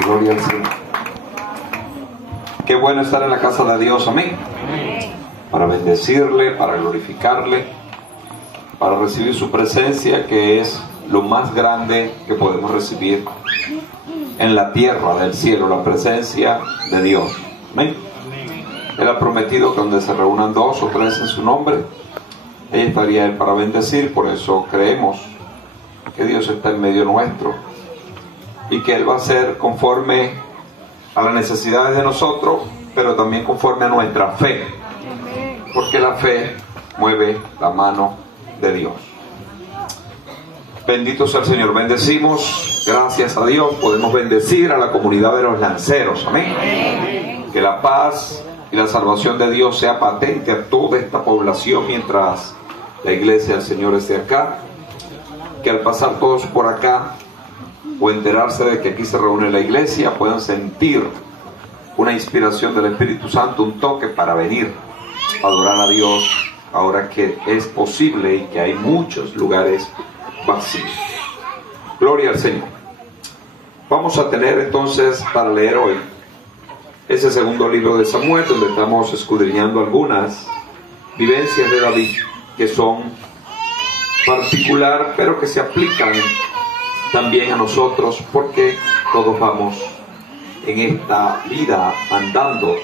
Gloria al Señor. Qué bueno estar en la casa de Dios, amén. Para bendecirle, para glorificarle, para recibir su presencia, que es lo más grande que podemos recibir en la tierra del cielo, la presencia de Dios, amén. Él ha prometido que donde se reúnan 2 o 3 en su nombre, ahí estaría Él para bendecir. Por eso creemos que Dios está en medio nuestro y que Él va a ser conforme a las necesidades de nosotros, pero también conforme a nuestra fe, porque la fe mueve la mano de Dios. Bendito sea el Señor. Bendecimos, gracias a Dios, podemos bendecir a la comunidad de los lanceros, amén. Que la paz y la salvación de Dios sea patente a toda esta población mientras la iglesia del Señor esté acá. Que al pasar todos por acá o enterarse de que aquí se reúne la iglesia, puedan sentir una inspiración del Espíritu Santo, un toque para venir a adorar a Dios ahora que es posible y que hay muchos lugares vacíos. Gloria al Señor. Vamos a tener entonces para leer hoy ese segundo libro de Samuel, donde estamos escudriñando algunas vivencias de David que son particular, pero que se aplican también a nosotros, porque todos vamos en esta vida andando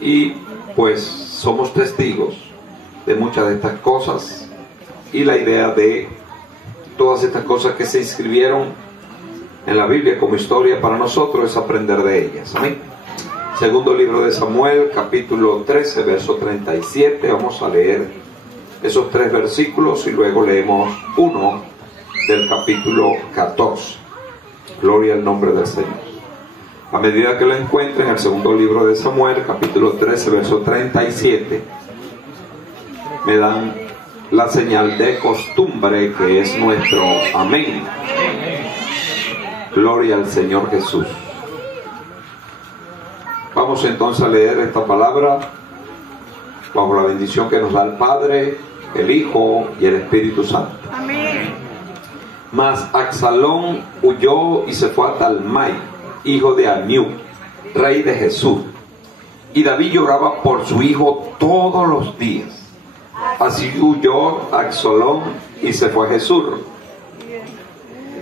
y pues somos testigos de muchas de estas cosas, y la idea de todas estas cosas que se inscribieron en la Biblia como historia para nosotros es aprender de ellas, amén. Segundo libro de Samuel, capítulo 13, verso 37. Vamos a leer esos 3 versículos y luego leemos uno del capítulo 14. Gloria al nombre del Señor. A medida que lo encuentren, el segundo libro de Samuel, capítulo 13, verso 37, me dan la señal de costumbre, que es nuestro amén. Gloria al Señor Jesús. Vamos entonces a leer esta palabra bajo la bendición que nos da el Padre, el Hijo y el Espíritu Santo. Amén. Mas Absalón huyó y se fue a Talmai, hijo de Amiú, rey de Jesús. Y David lloraba por su hijo todos los días. Así huyó Absalón y se fue a Jesús.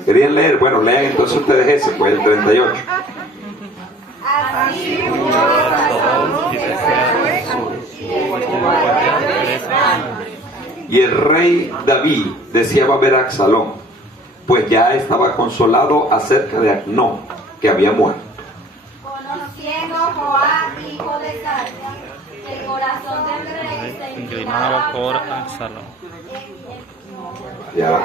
¿Querían leer? Bueno, lean entonces ustedes ese, pues el 38. Así huyó Absalón y se fue a Jesús. Y el rey David deseaba ver a Absalón, pues ya estaba consolado acerca de Amnón, que había muerto. Conociendo Joab, hijo de Sarvia, el corazón del rey se inclinaba por Absalón. Ya.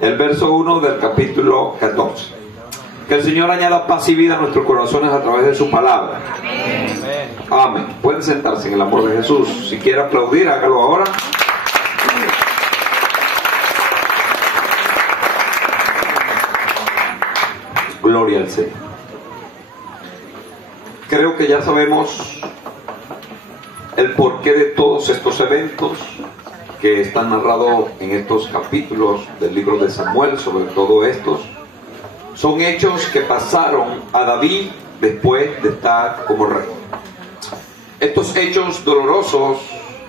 El verso 1 del capítulo 14. Que el Señor añada paz y vida a nuestros corazones a través de su palabra. Amén. Pueden sentarse en el amor de Jesús. Si quiere aplaudir, hágalo ahora. Gloria al Señor. Creo que ya sabemos el porqué de todos estos eventos que están narrados en estos capítulos del libro de Samuel. Sobre todo estos son hechos que pasaron a David después de estar como rey. Estos hechos dolorosos,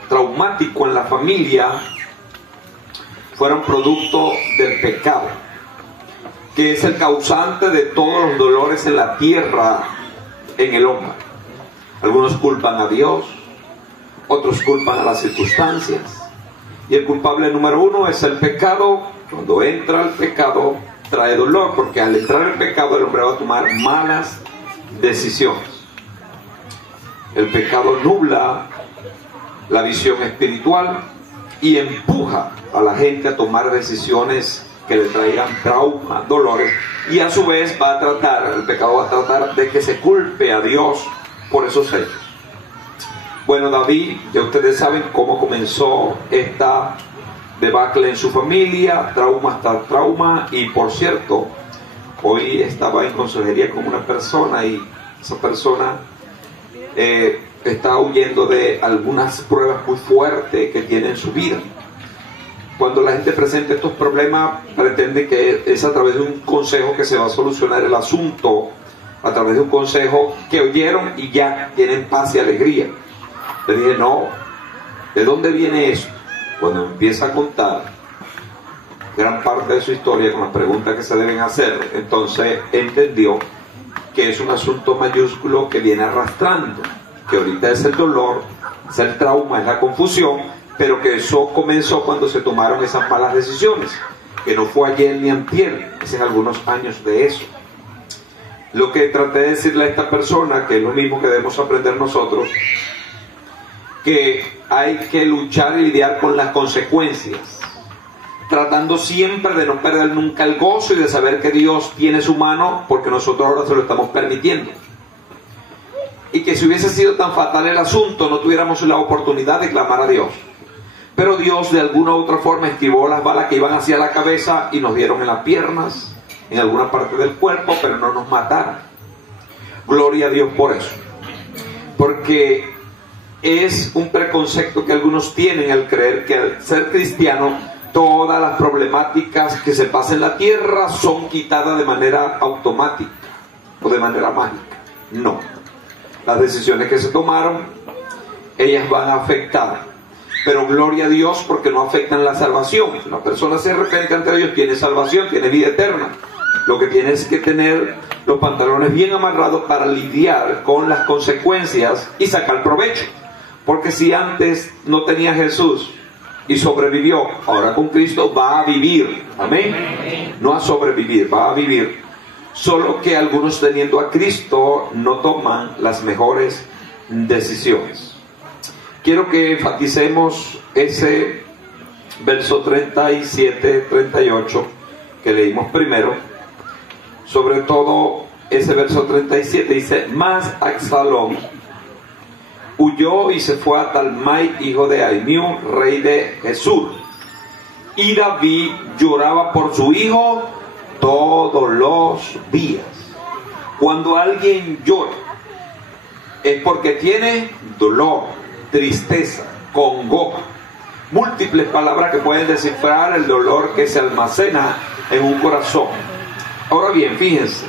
traumáticos en la familia, fueron producto del pecado, que es el causante de todos los dolores en la tierra, en el hombre. Algunos culpan a Dios, otros culpan a las circunstancias, y el culpable número 1 es el pecado. Cuando entra el pecado trae dolor, porque al entrar el pecado el hombre va a tomar malas decisiones. El pecado nubla la visión espiritual y empuja a la gente a tomar decisiones que le traigan trauma, dolores, y a su vez el pecado va a tratar de que se culpe a Dios por esos hechos. Bueno, David, ya ustedes saben cómo comenzó esta debacle en su familia, trauma tras trauma. Y por cierto, hoy estaba en consejería con una persona y esa persona está huyendo de algunas pruebas muy fuertes que tiene en su vida. cuando la gente presenta estos problemas, pretende que es a través de un consejo que se va a solucionar el asunto, a través de un consejo que oyeron y ya tienen paz y alegría. Le dije, no, ¿de dónde viene esto? Cuando empieza a contar gran parte de su historia con las preguntas que se deben hacer, entonces entendió que es un asunto mayúsculo que viene arrastrando, que ahorita es el dolor, es el trauma, es la confusión, pero que eso comenzó cuando se tomaron esas malas decisiones, que no fue ayer ni antier, es en algunos años de eso. Lo que traté de decirle a esta persona, que es lo mismo que debemos aprender nosotros, que hay que luchar y lidiar con las consecuencias, tratando siempre de no perder nunca el gozo y de saber que Dios tiene su mano, porque nosotros ahora se lo estamos permitiendo. Y que si hubiese sido tan fatal el asunto, no tuviéramos la oportunidad de clamar a Dios. Pero Dios de alguna u otra forma esquivó las balas que iban hacia la cabeza y nos dieron en las piernas, en alguna parte del cuerpo, pero no nos mataron. Gloria a Dios por eso. Porque es un preconcepto que algunos tienen al creer que al ser cristiano, todas las problemáticas que se pasan en la tierra son quitadas de manera automática o de manera mágica. No. Las decisiones que se tomaron, ellas van a afectar. Pero gloria a Dios porque no afectan la salvación. Si una persona se arrepiente ante Dios, tiene salvación, tiene vida eterna. Lo que tiene es que tener los pantalones bien amarrados para lidiar con las consecuencias y sacar provecho. Porque si antes no tenía Jesús y sobrevivió, ahora con Cristo va a vivir. Amén. No a sobrevivir, va a vivir. Solo que algunos teniendo a Cristo no toman las mejores decisiones. Quiero que enfaticemos ese verso 37, 38 que leímos primero. Sobre todo ese verso 37 dice: mas Absalón huyó y se fue a Talmai, hijo de Ahimiu, rey de Gesur. Y David lloraba por su hijo todos los días. Cuando alguien llora es porque tiene dolor, tristeza, congoja, múltiples palabras que pueden descifrar el dolor que se almacena en un corazón. Ahora bien, fíjense,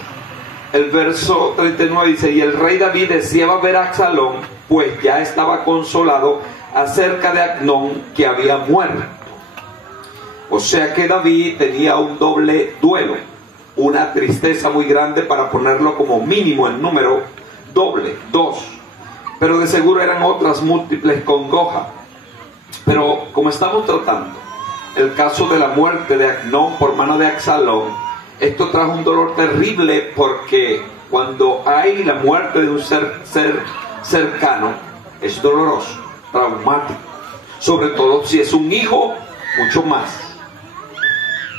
el verso 39 dice: y el rey David deseaba ver a Absalón, pues ya estaba consolado acerca de Amnón, que había muerto. O sea que David tenía un doble duelo, una tristeza muy grande, para ponerlo como mínimo en número doble, 2. Pero de seguro eran otras múltiples congojas. Pero como estamos tratando el caso de la muerte de Amnón por mano de Absalón, esto trajo un dolor terrible, porque cuando hay la muerte de un ser cercano, es doloroso, traumático, sobre todo si es un hijo, mucho más.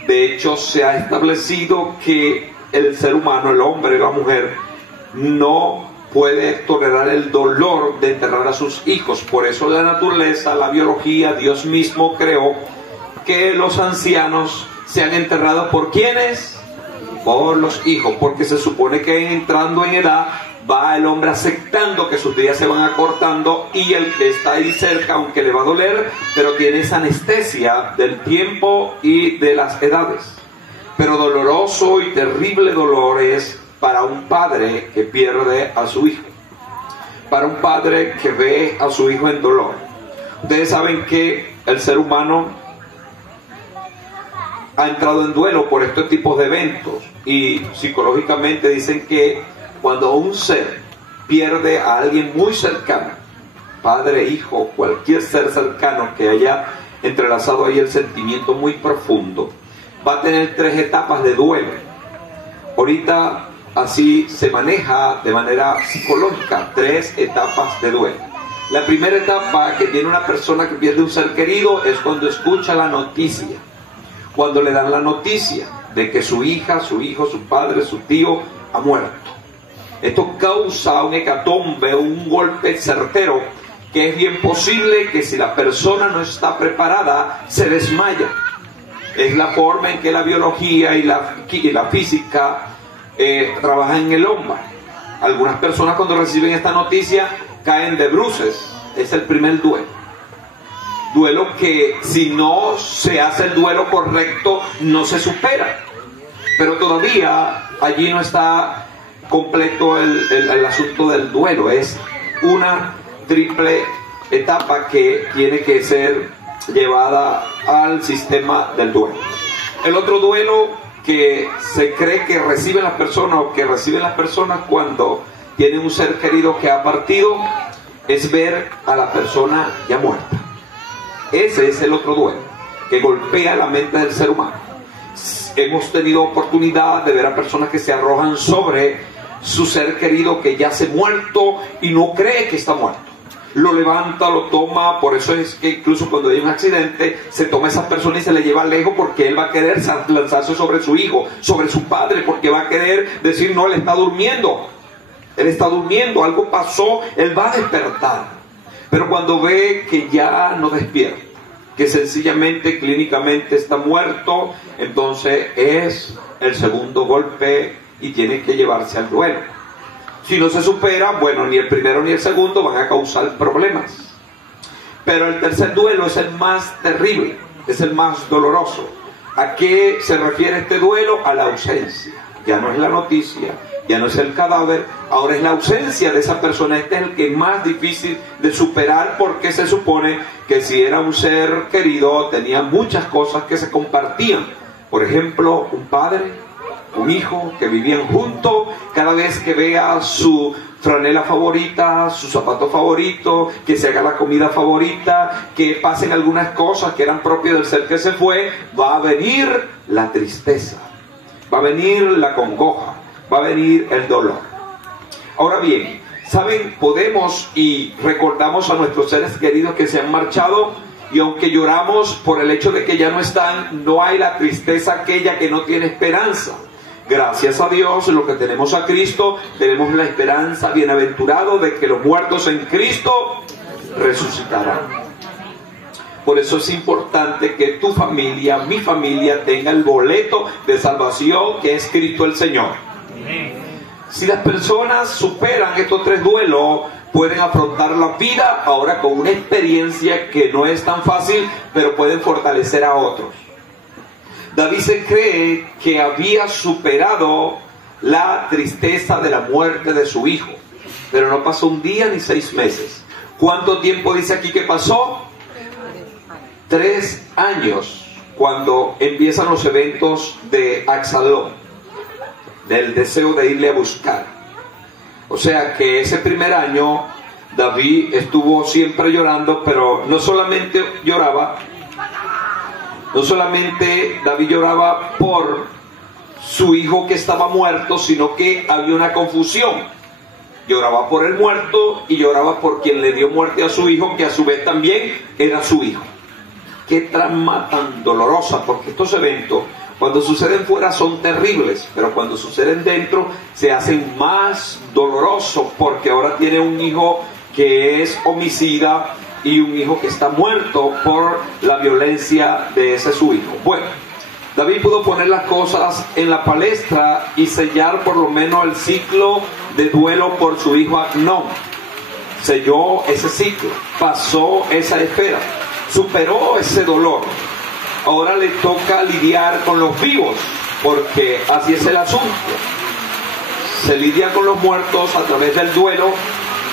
De hecho, se ha establecido que el ser humano, el hombre, la mujer, no puede tolerar el dolor de enterrar a sus hijos. Por eso la naturaleza, la biología, Dios mismo creó que los ancianos sean enterrados ¿por quiénes? Por los hijos, porque se supone que entrando en edad va el hombre aceptando que sus días se van acortando, y el que está ahí cerca, aunque le va a doler, pero tiene esa anestesia del tiempo y de las edades. Pero doloroso y terrible dolor es para un padre que pierde a su hijo, para un padre que ve a su hijo en dolor. Ustedes saben que el ser humano ha entrado en duelo por estos tipos de eventos, y psicológicamente dicen que cuando un ser pierde a alguien muy cercano, padre, hijo, cualquier ser cercano que haya entrelazado ahí el sentimiento muy profundo, va a tener 3 etapas de duelo. Ahorita así se maneja de manera psicológica, 3 etapas de duelo. La primera etapa que tiene una persona que pierde un ser querido es cuando escucha la noticia, cuando le dan la noticia de que su hija, su hijo, su padre, su tío ha muerto. Esto causa un hecatombe, un golpe certero, que es bien posible que si la persona no está preparada, se desmaya. Es la forma en que la biología y la física trabajan en el hombre. Algunas personas, cuando reciben esta noticia, caen de bruces. Es el primer duelo. Duelo que si no se hace el duelo correcto, no se supera. Pero todavía allí no está completo el asunto del duelo. Es una triple etapa que tiene que ser llevada al sistema del duelo. El otro duelo que se cree que reciben las personas o que reciben las personas cuando tienen un ser querido que ha partido es ver a la persona ya muerta. Ese es el otro duelo que golpea la mente del ser humano. Hemos tenido oportunidad de ver a personas que se arrojan sobre su ser querido que ya se ha muerto y no cree que está muerto. Lo levanta, lo toma, por eso es que incluso cuando hay un accidente se toma a esa persona y se le lleva lejos, porque él va a querer lanzarse sobre su hijo, sobre su padre, porque va a querer decir, no, él está durmiendo, algo pasó, él va a despertar. Pero cuando ve que ya no despierta, que sencillamente clínicamente está muerto, entonces es el segundo golpe y tiene que llevarse al duelo. Si no se supera, bueno, ni el primero ni el segundo van a causar problemas. Pero el tercer duelo es el más terrible, es el más doloroso. ¿A qué se refiere este duelo? A la ausencia. Ya no es la noticia, ya no es el cadáver, ahora es la ausencia de esa persona. Este es el que es más difícil de superar, porque se supone que si era un ser querido tenía muchas cosas que se compartían. Por ejemplo, un padre, un hijo que vivían juntos, cada vez que vea su franela favorita, su zapato favorito, que se haga la comida favorita, que pasen algunas cosas que eran propias del ser que se fue, va a venir la tristeza, va a venir la congoja, va a venir el dolor. Ahora bien, ¿saben? Podemos y recordamos a nuestros seres queridos que se han marchado, y aunque lloramos por el hecho de que ya no están, no hay la tristeza aquella que no tiene esperanza. Gracias a Dios, lo que tenemos a Cristo, tenemos la esperanza bienaventurado de que los muertos en Cristo resucitarán. Por eso es importante que tu familia, mi familia, tenga el boleto de salvación que es Cristo el Señor. Si las personas superan estos tres duelos, pueden afrontar la vida ahora con una experiencia que no es tan fácil, pero pueden fortalecer a otros. David se cree que había superado la tristeza de la muerte de su hijo, pero no pasó un día ni 6 meses. ¿Cuánto tiempo dice aquí que pasó? 3 años, cuando empiezan los eventos de Absalón, del deseo de irle a buscar. O sea que ese primer año David estuvo siempre llorando, pero no solamente David lloraba por su hijo que estaba muerto, sino que había una confusión. Lloraba por el muerto y lloraba por quien le dio muerte a su hijo, que a su vez también era su hijo. Qué trama tan dolorosa, porque estos eventos, cuando suceden fuera, son terribles, pero cuando suceden dentro se hacen más dolorosos, porque ahora tiene un hijo que es homicida y un hijo que está muerto por la violencia de ese su hijo. Bueno, David pudo poner las cosas en la palestra y sellar por lo menos el ciclo de duelo por su hijo Amnón. Selló ese ciclo, pasó esa espera, superó ese dolor. Ahora le toca lidiar con los vivos, porque así es el asunto. Se lidia con los muertos a través del duelo,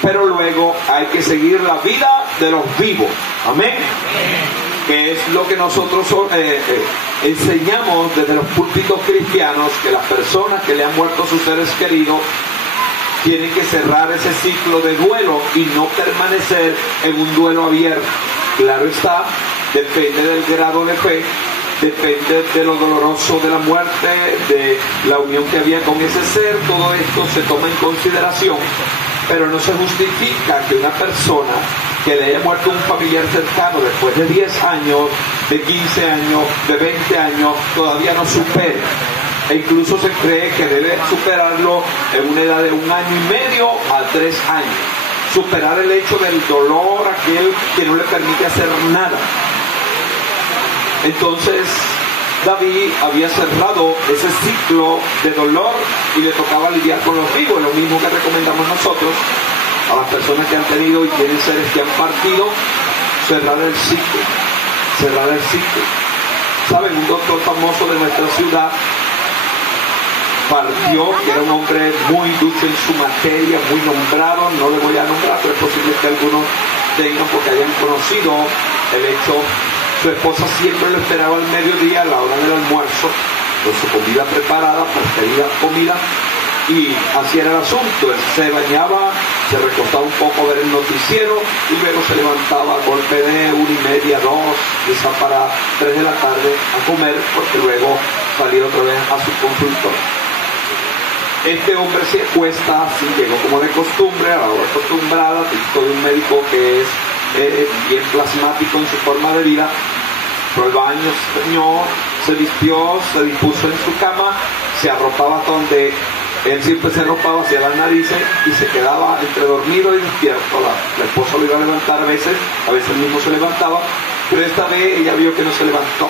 pero luego hay que seguir la vida de los vivos. Amén. Que es lo que nosotros enseñamos desde los púlpitos cristianos, que las personas que le han muerto a sus seres queridos tienen que cerrar ese ciclo de duelo y no permanecer en un duelo abierto. Claro está, depende del grado de fe, depende de lo doloroso de la muerte, de la unión que había con ese ser. Todo esto se toma en consideración, pero no se justifica que una persona que le haya muerto un familiar cercano después de 10 años, de 15 años, de 20 años, todavía no supere. E incluso se cree que debe superarlo en una edad de 1 año y medio a 3 años. Superar el hecho del dolor, aquel que no le permite hacer nada. Entonces David había cerrado ese ciclo de dolor y le tocaba lidiar con los vivos, lo mismo que recomendamos nosotros a las personas que han tenido y tienen seres que han partido. cerrar el ciclo, cerrar el ciclo. ¿Saben? Un doctor famoso de nuestra ciudad partió, que era un hombre muy ducho en su materia, muy nombrado, no le voy a nombrar, pero es posible que algunos tengan porque hayan conocido el hecho. Su esposa siempre lo esperaba al mediodía, a la hora del almuerzo, con su comida preparada, preferida comida, y así era el asunto. Él se bañaba, se recostaba un poco a ver el noticiero y luego se levantaba a golpe de 1:30, 2, quizá para 3 de la tarde a comer, porque luego salía otra vez a su consultorio. Este hombre se acuesta, así llegó como de costumbre, a la hora acostumbrada, típico de un médico que es bien plasmático en su forma de vida. Fue al baño, se bañó, se vistió, se dispuso en su cama, se arropaba hasta donde él siempre se arropaba hacia las narices y se quedaba entre dormido y despierto. La esposa lo iba a levantar a veces él mismo se levantaba, pero esta vez ella vio que no se levantó.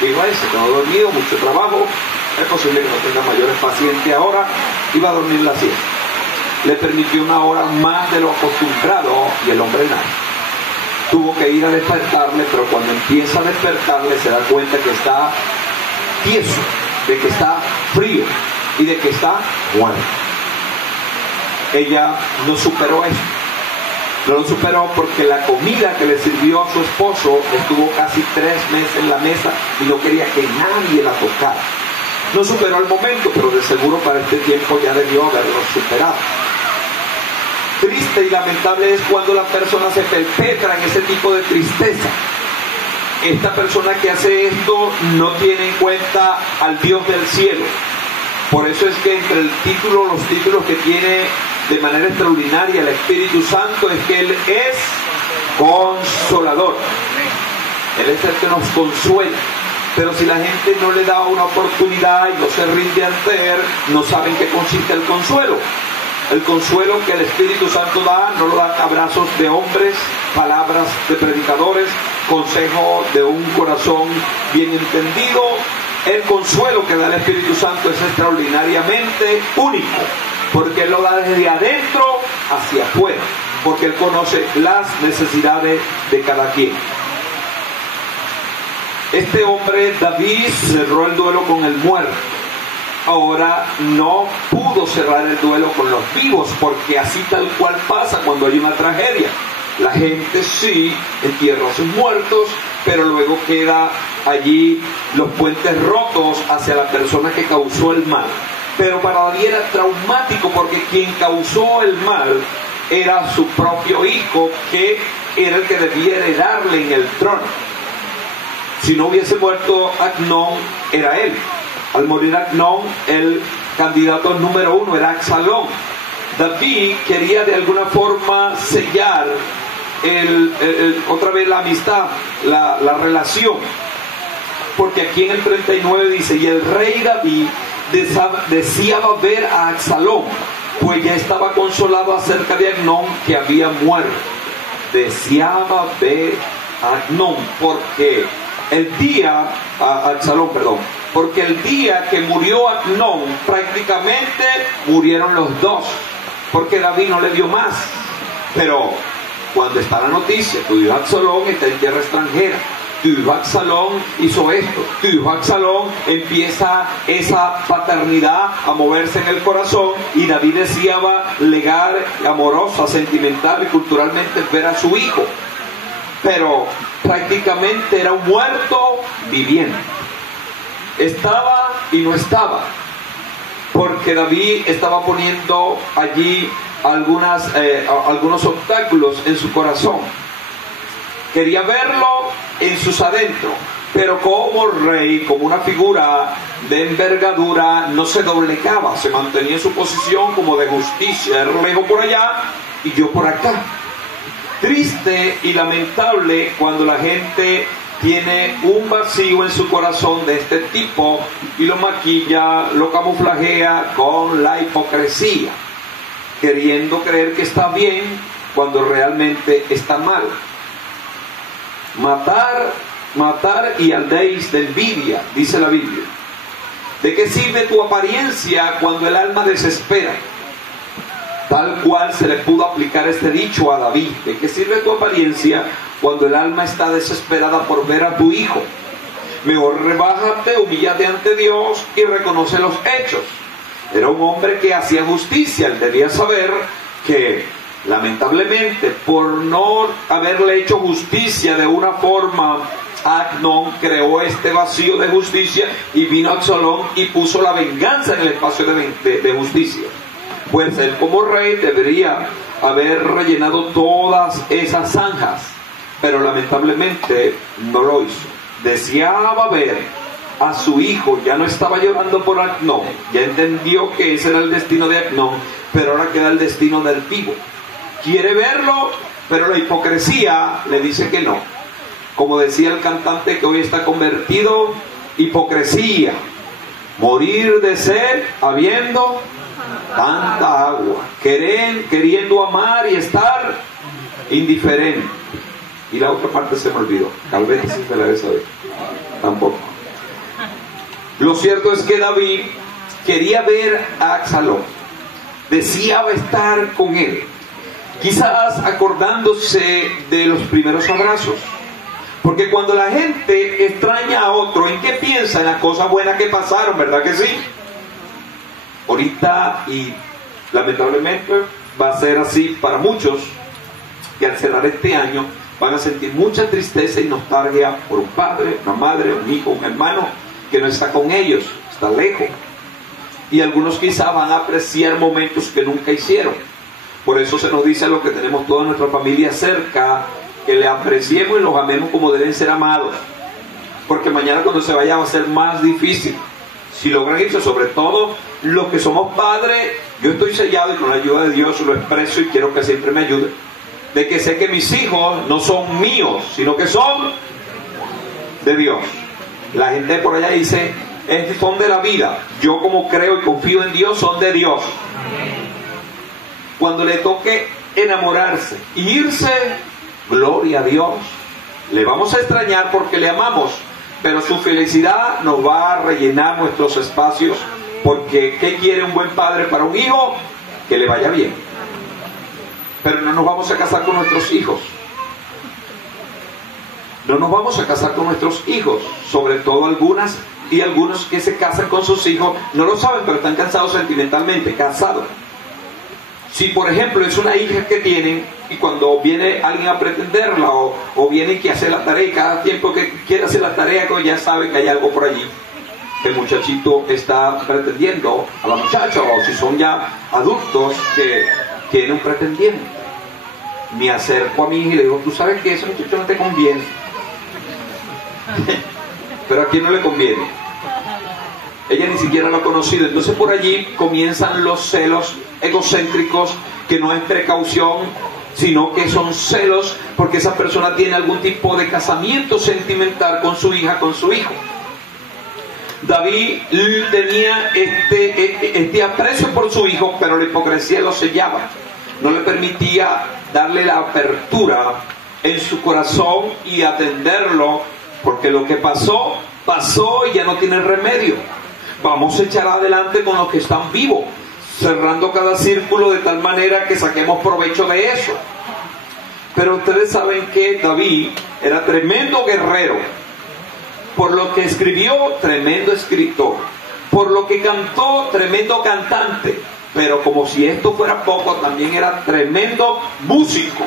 Dijo, se quedó dormido, mucho trabajo, es posible que no tenga mayores pacientes ahora, iba a dormir la siesta. Le permitió 1 hora más de lo acostumbrado y el hombre nada. Tuvo que ir a despertarle, pero cuando empieza a despertarle se da cuenta que está tieso, de que está frío y de que está muerto. Ella no superó esto. No lo superó porque la comida que le sirvió a su esposo estuvo casi 3 meses en la mesa y no quería que nadie la tocara. No superó el momento, pero de seguro para este tiempo ya debió haberlo superado. Triste y lamentable es cuando la persona se perpetra en ese tipo de tristeza. Esta persona que hace esto no tiene en cuenta al Dios del cielo. Por eso es que entre los títulos que tiene de manera extraordinaria el Espíritu Santo es que Él es consolador. Él es el que nos consuela. Pero si la gente no le da una oportunidad y no se rinde ante Él, no saben qué consiste el consuelo. El consuelo que el Espíritu Santo da, no lo dan abrazos de hombres, palabras de predicadores, consejo de un corazón bien entendido. El consuelo que da el Espíritu Santo es extraordinariamente único, porque Él lo da desde adentro hacia afuera, porque Él conoce las necesidades de cada quien. Este hombre, David, cerró el duelo con el muerto. Ahora no pudo cerrar el duelo con los vivos, porque así tal cual pasa cuando hay una tragedia. La gente sí entierra a sus muertos, pero luego queda allí los puentes rotos hacia la persona que causó el mal. Pero para David era traumático, porque quien causó el mal era su propio hijo, que era el que debía heredarle en el trono. Si no hubiese muerto Amnón, era él. Al morir Amnón, el candidato número 1 era Absalón. David quería de alguna forma sellar otra vez la amistad, la relación. Porque aquí en el 39 dice, y el rey David deseaba ver a Absalón, pues ya estaba consolado acerca de Amnón, que había muerto. Deseaba ver a Amnón, porque el día que murió Amnón, prácticamente murieron los dos, porque David no le dio más. Pero cuando está la noticia, tu hijo Absalón está en tierra extranjera, tu hijo Absalón hizo esto, tu hijo Absalón, empieza esa paternidad a moverse en el corazón, y David deseaba legar, amorosa, sentimental y culturalmente ver a su hijo. Pero prácticamente era un muerto viviente. Estaba y no estaba, porque David estaba poniendo allí algunos obstáculos en su corazón. Quería verlo en sus adentros, pero como rey, como una figura de envergadura, no se doblegaba, se mantenía en su posición como de justicia, lejos por allá y yo por acá. Triste y lamentable cuando la gente tiene un vacío en su corazón de este tipo y lo maquilla, lo camuflajea con la hipocresía, queriendo creer que está bien cuando realmente está mal. Matar y ardéis de envidia, dice la Biblia. ¿De qué sirve tu apariencia cuando el alma desespera? Tal cual se le pudo aplicar este dicho a David. ¿De qué sirve tu apariencia cuando el alma está desesperada por ver a tu hijo. Mejor rebájate, humíllate ante Dios y reconoce los hechos. Era un hombre que hacía justicia. Él debía saber que, lamentablemente, por no haberle hecho justicia de una forma, Amnón creó este vacío de justicia y vino Absalón y puso la venganza en el espacio de justicia. Pues él, como rey, debería haber rellenado todas esas zanjas, pero lamentablemente no lo hizo. Deseaba ver a su hijo, ya no estaba llorando por Amnón, ya entendió que ese era el destino de Amnón, pero ahora queda el destino del vivo. Quiere verlo, pero la hipocresía le dice que no. Como decía el cantante que hoy está convertido, hipocresía, morir de sed habiendo tanta agua, queriendo amar y estar indiferente. Y la otra parte se me olvidó, tal vez sí se la debe saber, tampoco. Lo cierto es que David quería ver a Absalón, deseaba estar con él, quizás acordándose de los primeros abrazos. Porque cuando la gente extraña a otro, ¿en qué piensa? En las cosas buenas que pasaron, ¿verdad que sí? Ahorita, y lamentablemente va a ser así para muchos, que al cerrar este año van a sentir mucha tristeza y nostalgia por un padre, una madre, un hijo, un hermano que no está con ellos, está lejos. Y algunos quizás van a apreciar momentos que nunca hicieron. Por eso se nos dice a los que tenemos toda nuestra familia cerca, que le apreciemos y los amemos como deben ser amados, porque mañana cuando se vaya va a ser más difícil. Si logran irse, sobre todo los que somos padres, yo estoy sellado y con la ayuda de Dios lo expreso y quiero que siempre me ayude, de que sé que mis hijos no son míos, sino que son de Dios. La gente por allá dice, son de la vida. Yo, como creo y confío en Dios, son de Dios. Cuando le toque enamorarse e irse, gloria a Dios, le vamos a extrañar porque le amamos, pero su felicidad nos va a rellenar nuestros espacios, porque ¿qué quiere un buen padre para un hijo? Que le vaya bien. Pero no nos vamos a casar con nuestros hijos. No nos vamos a casar con nuestros hijos, sobre todo algunos que se casan con sus hijos, no lo saben, pero están cansados sentimentalmente, casados. Si por ejemplo es una hija que tienen y cuando viene alguien a pretenderla o viene que hacer la tarea y cada tiempo que quiere hacer la tarea pues ya sabe que hay algo por allí, que el muchachito está pretendiendo a la muchacha, o si son ya adultos que tienen un pretendiente. Me acerco a mi hija y le digo, tú sabes que ese muchacho no te conviene. Pero a quién no le conviene. Ella ni siquiera lo ha conocido. Entonces por allí comienzan los celos egocéntricos, que no es precaución, sino que son celos porque esa persona tiene algún tipo de casamiento sentimental con su hija, con su hijo. David tenía este aprecio por su hijo, pero la hipocresía lo sellaba, no le permitía darle la apertura en su corazón y atenderlo, porque lo que pasó, pasó y ya no tiene remedio. Vamos a echar adelante con los que están vivos, cerrando cada círculo de tal manera que saquemos provecho de eso. Pero ustedes saben que David era tremendo guerrero, por lo que escribió, tremendo escritor, por lo que cantó, tremendo cantante, pero como si esto fuera poco, también era tremendo músico.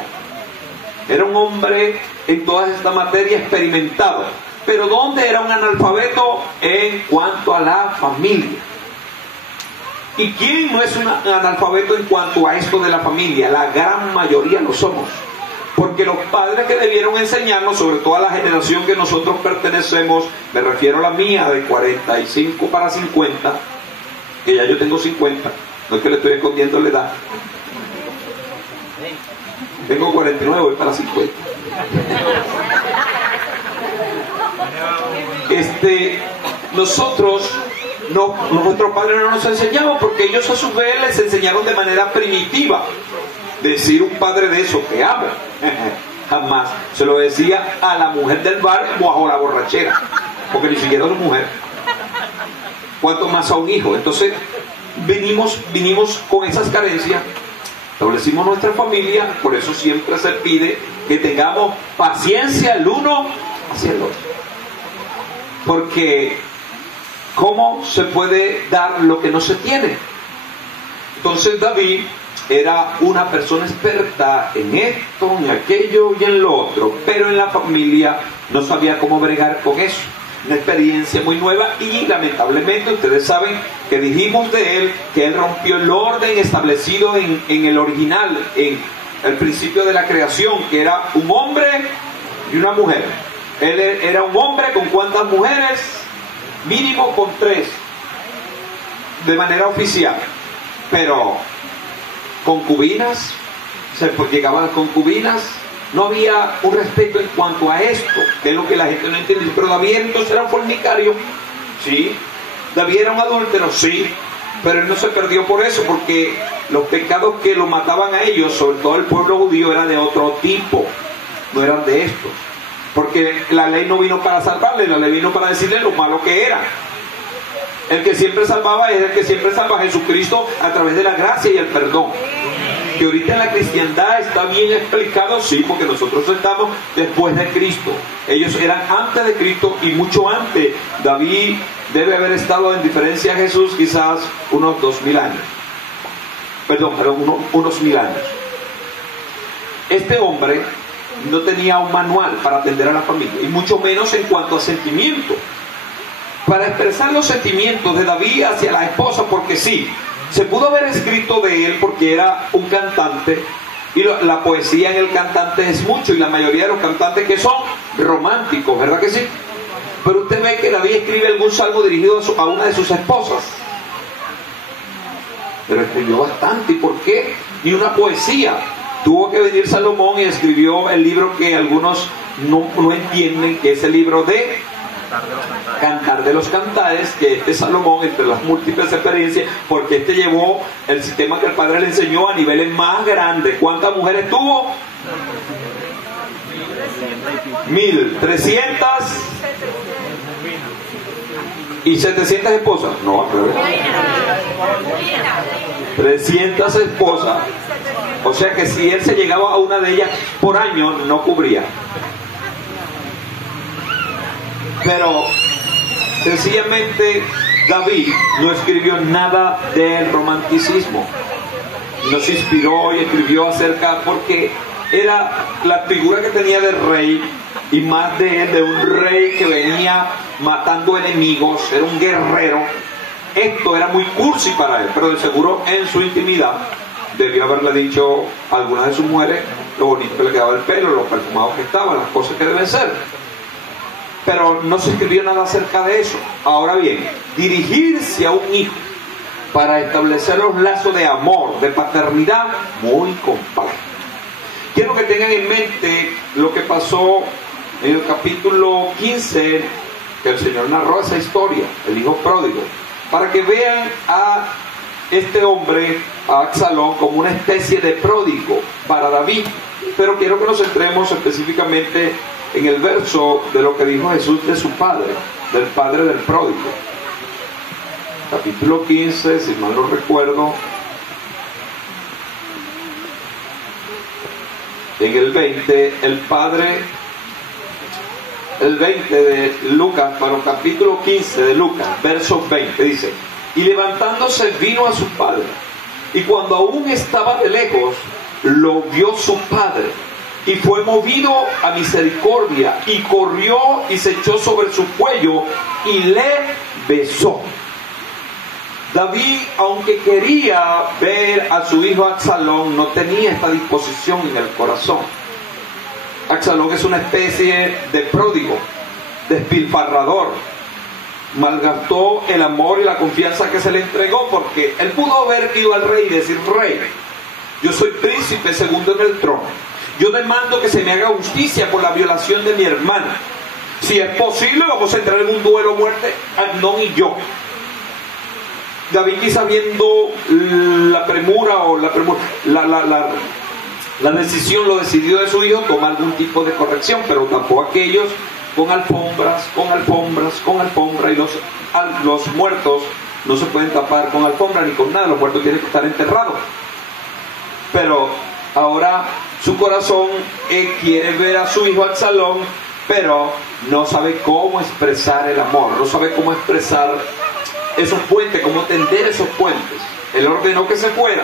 Era un hombre en todas estas materias experimentado. Pero ¿dónde era un analfabeto? En cuanto a la familia. ¿Y quién no es un analfabeto en cuanto a esto de la familia? La gran mayoría lo somos. Porque los padres que debieron enseñarnos, sobre todo a la generación que nosotros pertenecemos, me refiero a la mía de 45 para 50, que ya yo tengo 50, no es que le estoy escondiendo la edad. Tengo 49, voy para 50. Nosotros, nuestros padres no nos enseñaban, porque ellos a su vez les enseñaron de manera primitiva. Decir un padre de eso, te amo, jamás. Se lo decía a la mujer del bar bajo la borrachera, porque ni siquiera era una mujer, cuanto más a un hijo. Entonces vinimos con esas carencias, establecimos nuestra familia. Por eso siempre se pide que tengamos paciencia el uno hacia el otro. Porque ¿cómo se puede dar lo que no se tiene? Entonces David era una persona experta en esto, en aquello y en lo otro, pero en la familia no sabía cómo bregar con eso. Una experiencia muy nueva, y lamentablemente ustedes saben que dijimos de él que él rompió el orden establecido en el original, en el principio de la creación, que era un hombre y una mujer. Él era un hombre con ¿cuántas mujeres? Mínimo con 3 de manera oficial, pero concubinas, llegaban las concubinas. No había un respeto en cuanto a esto, que es lo que la gente no entiende. Pero David entonces era un fornicario, sí. David era un adúltero, sí. Pero él no se perdió por eso, porque los pecados que lo mataban a ellos, sobre todo el pueblo judío, eran de otro tipo, no eran de estos. Porque la ley no vino para salvarle, la ley vino para decirle lo malo que era. El que siempre salvaba es el que siempre salva, a Jesucristo, a través de la gracia y el perdón. Que ahorita en la cristiandad está bien explicado, sí, porque nosotros estamos después de Cristo. Ellos eran antes de Cristo y mucho antes. David debe haber estado, en diferencia a Jesús, quizás unos 2000 años. Perdón, pero unos 1000 años. Este hombre no tenía un manual para atender a la familia, y mucho menos en cuanto a sentimientos. Para expresar los sentimientos de David hacia la esposa, porque sí, se pudo haber escrito de él porque era un cantante, y la poesía en el cantante es mucho, y la mayoría de los cantantes que son románticos, ¿verdad que sí? Pero usted ve que David escribe algún salmo dirigido a una de sus esposas, pero escribió bastante. ¿Y por qué? Ni una poesía. Tuvo que venir Salomón y escribió el libro que algunos no entienden, que es el libro de Cantar de los Cantares, que este Salomón, entre las múltiples experiencias, porque este llevó el sistema que el padre le enseñó a niveles más grandes. ¿Cuántas mujeres tuvo? 1300 y 700 esposas. No, al revés. 300 esposas. O sea que si él se llegaba a una de ellas por año, no cubría. Pero sencillamente David no escribió nada del romanticismo. No se inspiró y escribió acerca, porque era la figura que tenía de rey, y más de él, de un rey que venía matando enemigos, era un guerrero. Esto era muy cursi para él, pero de seguro en su intimidad debió haberle dicho a algunas de sus mujeres lo bonito que le quedaba el pelo, lo perfumado que estaba, las cosas que deben ser. Pero no se escribió nada acerca de eso. Ahora bien, dirigirse a un hijo para establecer los lazos de amor, de paternidad, muy complejo. Quiero que tengan en mente lo que pasó en el capítulo 15, que el Señor narró esa historia, el hijo pródigo, para que vean a este hombre, a Absalón, como una especie de pródigo para David. Pero quiero que nos centremos específicamente en el verso de lo que dijo Jesús de su padre, del padre del pródigo. Capítulo 15, si mal no recuerdo, en el 20, el 20 de Lucas, bueno, capítulo 15 de Lucas, verso 20, dice: y levantándose vino a su padre, y cuando aún estaba de lejos, lo vio su padre, y fue movido a misericordia, y corrió y se echó sobre su cuello, y le besó. David, aunque quería ver a su hijo Absalón, no tenía esta disposición en el corazón. Absalón es una especie de pródigo, despilfarrador. Malgastó el amor y la confianza que se le entregó, porque él pudo haber ido al rey y decir: rey, yo soy príncipe segundo en el trono, yo demando que se me haga justicia por la violación de mi hermana. Si es posible, vamos a entrar en un duelo a muerte, Amnón y yo. David, quizá viendo la premura o la decisión, lo decidido de su hijo, toma algún tipo de corrección, pero tapó a aquellos con alfombras, y los muertos no se pueden tapar con alfombra ni con nada, los muertos tienen que estar enterrados. Pero ahora su corazón quiere ver a su hijo Absalón, pero no sabe cómo expresar el amor, no sabe cómo expresar esos puentes, cómo tender esos puentes. Él ordenó que se fuera,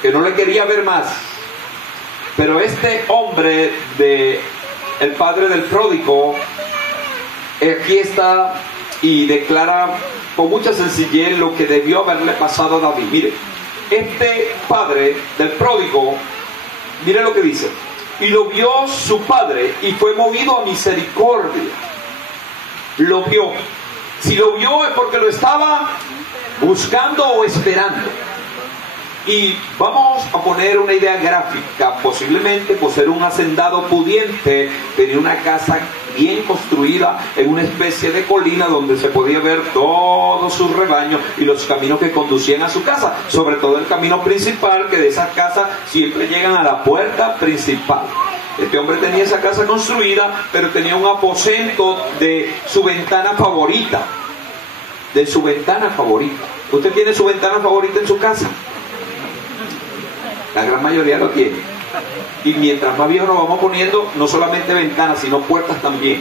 que no le quería ver más. Pero este hombre, el padre del pródigo, aquí está y declara con mucha sencillez lo que debió haberle pasado a David. Mire, este padre del pródigo, mire lo que dice: y lo vio su padre y fue movido a misericordia. Lo vio. Si lo vio es porque lo estaba buscando o esperando. Y vamos a poner una idea gráfica. Posiblemente por ser un hacendado pudiente, tenía una casa bien construida en una especie de colina donde se podía ver todo su rebaño y los caminos que conducían a su casa, sobre todo el camino principal, que de esas casas siempre llegan a la puerta principal. Este hombre tenía esa casa construida, pero tenía un aposento de su ventana favorita. De su ventana favorita. ¿Usted tiene su ventana favorita en su casa? La gran mayoría lo tiene. Y mientras más viejos nos vamos poniendo, no solamente ventanas, sino puertas también.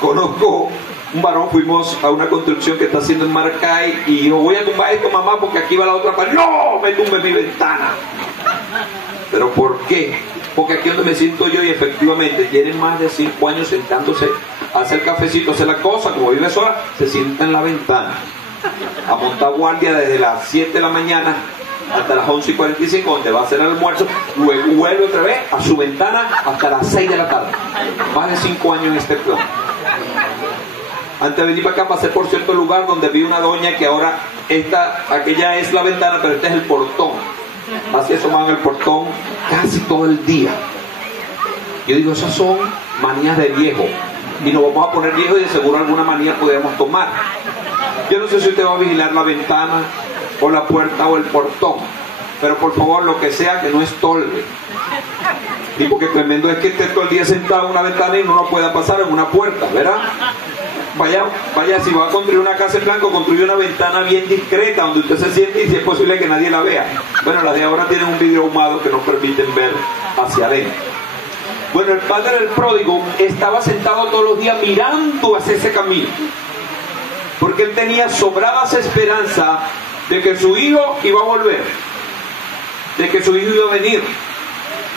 Conozco un varón, fuimos a una construcción que está haciendo en Maracay y dijo: voy a tumbar esto, mamá, porque aquí va la otra pared. ¡No! Me tumbe mi ventana. ¿Pero por qué? Porque aquí donde me siento yo, y efectivamente tienen más de 5 años sentándose a hacer cafecito, a hacer la cosa, como vive sola, se sienta en la ventana a montar guardia desde las 7 de la mañana hasta las 11:45, donde va a hacer el almuerzo, luego vuelve otra vez a su ventana hasta las 6 de la tarde. Más de 5 años en este plan. Antes de venir para acá pasé por cierto lugar donde vi una doña que ahora aquella es la ventana, pero este es el portón. Así asomaban el portón casi todo el día. Yo digo, esas son manías de viejo, y nos vamos a poner viejos y de seguro alguna manía podemos tomar. Yo no sé si usted va a vigilar la ventana o la puerta o el portón, pero por favor, lo que sea, que no estorbe. Y porque tremendo es que esté todo el día sentado en una ventana y no lo pueda pasar en una puerta, ¿verdad? Vaya, si va a construir una casa en blanco, construye una ventana bien discreta donde usted se siente y si es posible que nadie la vea. Bueno, las de ahora tienen un vidrio ahumado que nos permiten ver hacia adentro. Bueno, el padre del pródigo estaba sentado todos los días mirando hacia ese camino, porque él tenía sobradas esperanzas de que su hijo iba a volver, de que su hijo iba a venir,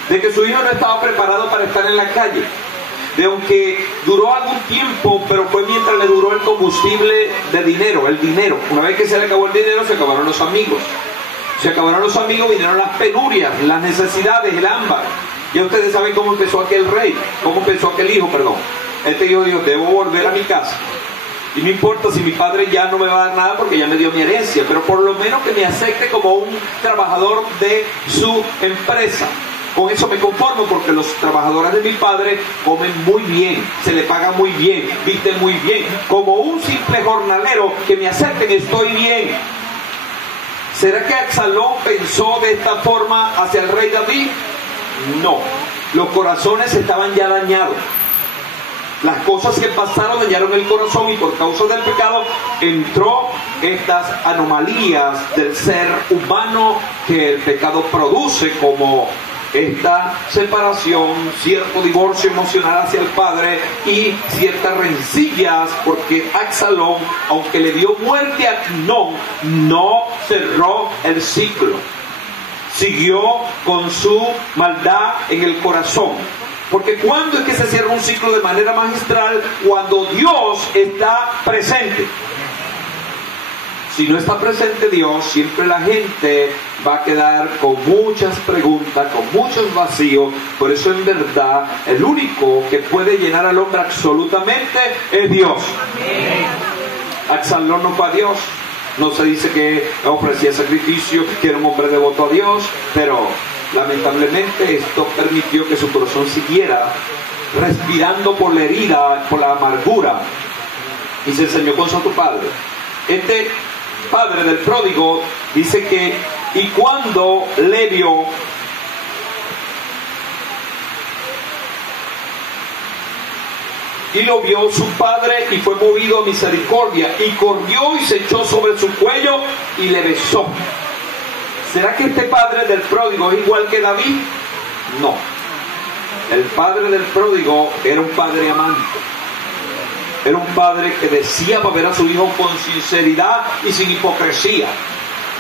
de que su hijo no estaba preparado para estar en la calle, de aunque duró algún tiempo, pero fue mientras le duró el combustible de dinero, el dinero. Una vez que se le acabó el dinero, se acabaron los amigos. Se acabaron los amigos, vinieron las penurias, las necesidades, el hambre. Ya ustedes saben cómo empezó aquel rey, cómo empezó aquel hijo, perdón. Este hijo dijo: debo volver a mi casa. Y no importa si mi padre ya no me va a dar nada porque ya me dio mi herencia, pero por lo menos que me acepte como un trabajador de su empresa. Con eso me conformo, porque los trabajadores de mi padre comen muy bien, se le paga muy bien, visten muy bien. Como un simple jornalero, que me acepten, estoy bien. ¿Será que Absalón pensó de esta forma hacia el rey David? No, los corazones estaban ya dañados. Las cosas que pasaron dañaron el corazón, y por causa del pecado entró estas anomalías del ser humano que el pecado produce, como esta separación, cierto divorcio emocional hacia el padre y ciertas rencillas, porque Absalón, aunque le dio muerte a Amnón, no cerró el ciclo, siguió con su maldad en el corazón. Porque ¿cuándo es que se cierra un ciclo de manera magistral? Cuando Dios está presente. Si no está presente Dios, siempre la gente va a quedar con muchas preguntas, con muchos vacíos. Por eso, en verdad, el único que puede llenar al hombre absolutamente es Dios. Absalón no fue a Dios. No se dice que ofrecía sacrificio, que era un hombre devoto a Dios, pero lamentablemente esto permitió que su corazón siguiera respirando por la herida, por la amargura, y se enseñó con su padre. Este padre del pródigo dice que, y cuando le vio, y lo vio su padre, y fue movido a misericordia, y corrió y se echó sobre su cuello y le besó. ¿Será que este padre del pródigo es igual que David? No. El padre del pródigo era un padre amante. Era un padre que deseaba ver a su hijo con sinceridad y sin hipocresía.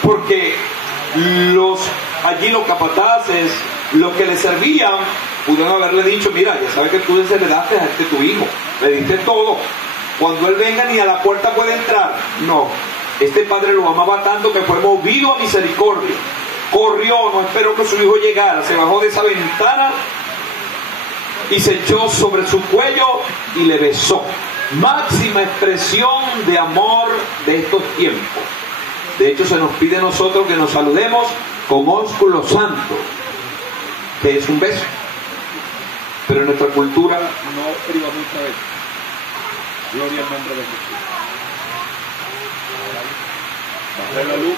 Porque allí los capataces, los que le servían, pudieron haberle dicho: mira, ya sabes que tú desheredaste a tu hijo, le diste todo. Cuando él venga ni a la puerta puede entrar. No, este padre lo amaba tanto que fue movido a misericordia. Corrió, no esperó que su hijo llegara, se bajó de esa ventana y se echó sobre su cuello y le besó. Máxima expresión de amor de estos tiempos. De hecho, se nos pide a nosotros que nos saludemos con ósculo santo, que es un beso. Pero en nuestra cultura no privamos esta vez. Gloria al nombre de Jesús. Bajé la luz.